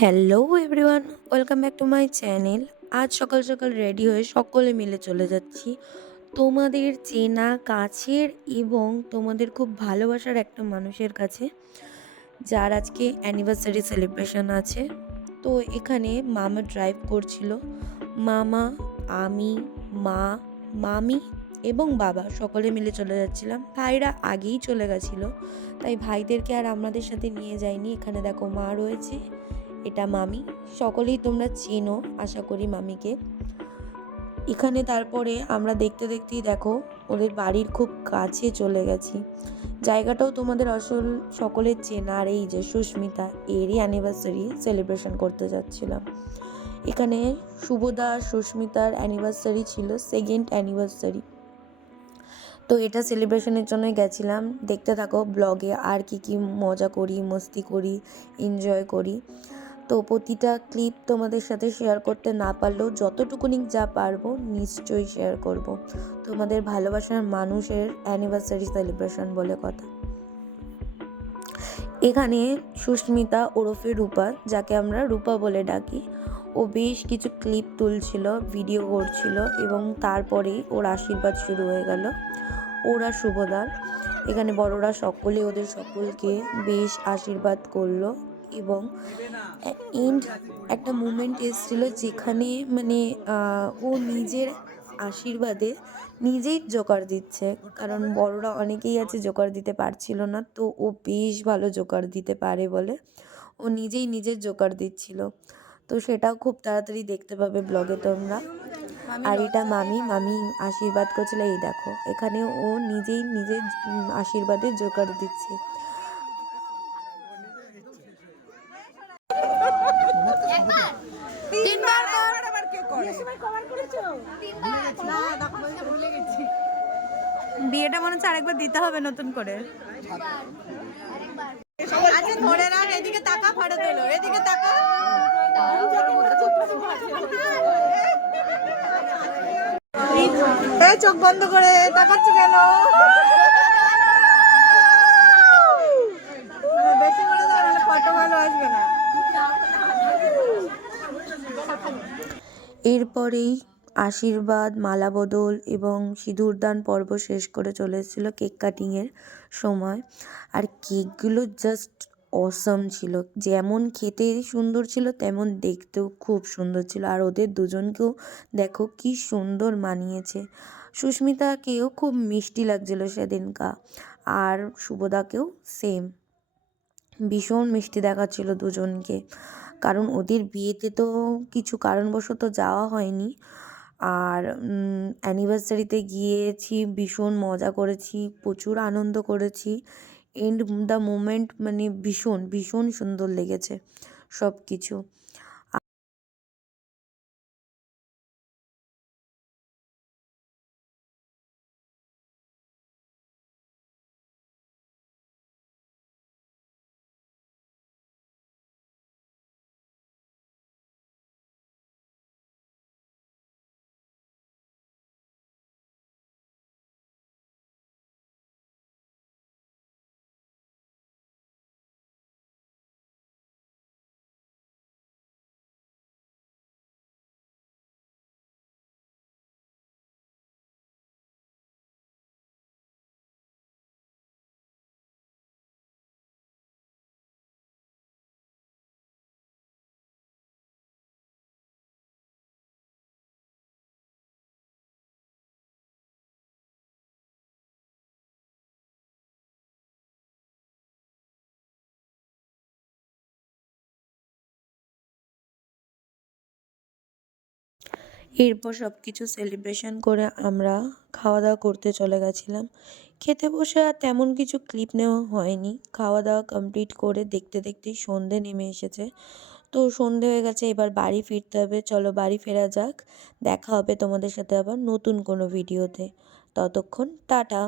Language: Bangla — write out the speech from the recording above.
Hello everyone, welcome back to my channel. আজ সকাল সকাল রেডি হয়ে সকলে মিলে চলে যাচ্ছি তোমাদের চেনা কাছের এবং তোমাদের খুব ভালোবাসার একটা মানুষের কাছে, যার আজকে অ্যানিভার্সারি সেলিব্রেশন আছে। তো এখানে মামা ড্রাইভ করছিল। মামা, আমি, মা, মামি এবং বাবা সকলে মিলে চলে যাচ্ছিলাম। ভাইরা আগেই চলে গেছিলো, তাই ভাইদেরকে আর আমাদের সাথে নিয়ে যায়নি। এখানে দেখো মা রয়েছে, এটা মামি, সকলেই তোমরা চেনো আশা করি মামিকে। এখানে তারপরে আমরা দেখতে দেখতেই দেখো ওদের বাড়ির খুব কাছে চলে গেছি। জায়গাটাও তোমাদের আসল সকলের চেনা। আর এই যে সুস্মিতা, এরই অ্যানিভার্সারি সেলিব্রেশন করতে যাচ্ছিলাম। এখানে শুভদা সুস্মিতার অ্যানিভার্সারি ছিল, সেকেন্ড অ্যানিভার্সারি। তো এটা সেলিব্রেশনের জন্যই গেছিলাম। দেখতে থাকো ব্লগে আর কি মজা করি, মস্তি করি, এনজয় করি। তো প্রতিটা ক্লিপ তোমাদের সাথে শেয়ার করতে না পারলেও যতটুকুনি যা পারবো নিশ্চয়ই শেয়ার করব। তোমাদের ভালোবাসার মানুষের অ্যানিভার্সারি সেলিব্রেশন বলে কথা। এখানে সুস্মিতা ওরফে রূপা, যাকে আমরা রূপা বলে ডাকি, ও বেশ কিছু ক্লিপ তুলছিল, ভিডিও করছিল এবং তারপরে ওর আশীর্বাদ শুরু হয়ে গেল ওরা শুভদার। এখানে বড়রা সকলে ওদের সকলকে বেশ আশীর্বাদ করলো এবং এন্ড একটা মুমেন্ট এসেছিল যেখানে মানে ও নিজের আশীর্বাদে নিজেই জোকার দিচ্ছে, কারণ বড়রা অনেকেই আছে জোকার দিতে পারছিল না, তো ও বেশ ভালো জোকার দিতে পারে বলে ও নিজেই নিজের জোকার দিচ্ছিল। তো সেটাও খুব তাড়াতাড়ি দেখতে পাবে ব্লগে তোমরা। আর এটা মামি, মামি আশীর্বাদ করছিল, এই দেখো এখানে ও নিজেই নিজের আশীর্বাদে জোকার দিচ্ছে। বিয়েটা মনে হচ্ছে আরেকবার দিতে হবে নতুন করে। আচ্ছা ধরে রাখ, এদিকে তাকা, ফটো তোলো, এদিকে তাকা। চোখ বন্ধ করে তাকাচ্ছি কেন? বেশি করে দাও, নাহলে ফটো ভালো আসবে না। এরপরেই আশীর্বাদ, মালা বদল এবং সিঁদুরদান পর্ব শেষ করে চলে এসেছিলো কেক কাটিংয়ের সময়। আর কেকগুলো জাস্ট অসাম ছিল, যেমন খেতে সুন্দর ছিল তেমন দেখতেও খুব সুন্দর ছিল। আর ওদের দুজনকেও দেখো কি সুন্দর মানিয়েছে। সুস্মিতাকেও খুব মিষ্টি লাগছিল সেদিনকা, আর শুভদাকেও সেম, ভীষণ মিষ্টি দেখাচ্ছিল দুজনকে। কারণ ওদের বিয়েতে তো কিছু কারণবশত যাওয়া হয়নি, আর অ্যানিভার্সারিতে গিয়েছি, ভীষণ মজা করেছি, প্রচুর আনন্দ করেছি। এন্ড দ্য মোমেন্ট মানে ভীষণ ভীষণ সুন্দর লেগেছে সব কিছু। এরপর সব কিছু সেলিব্রেশন করে আমরা খাওয়া দাওয়া করতে চলে গেছিলাম। খেতে বসে আর তেমন কিছু ক্লিপ নেওয়া হয়নি। খাওয়া দাওয়া কমপ্লিট করে দেখতে দেখতেই সন্ধে নেমে এসেছে। তো সন্ধে হয়ে গেছে, এবার বাড়ি ফিরতে হবে। চলো বাড়ি ফেরা যাক। দেখা হবে তোমাদের সাথে আবার নতুন কোনো ভিডিওতে। ততক্ষণ টাটা।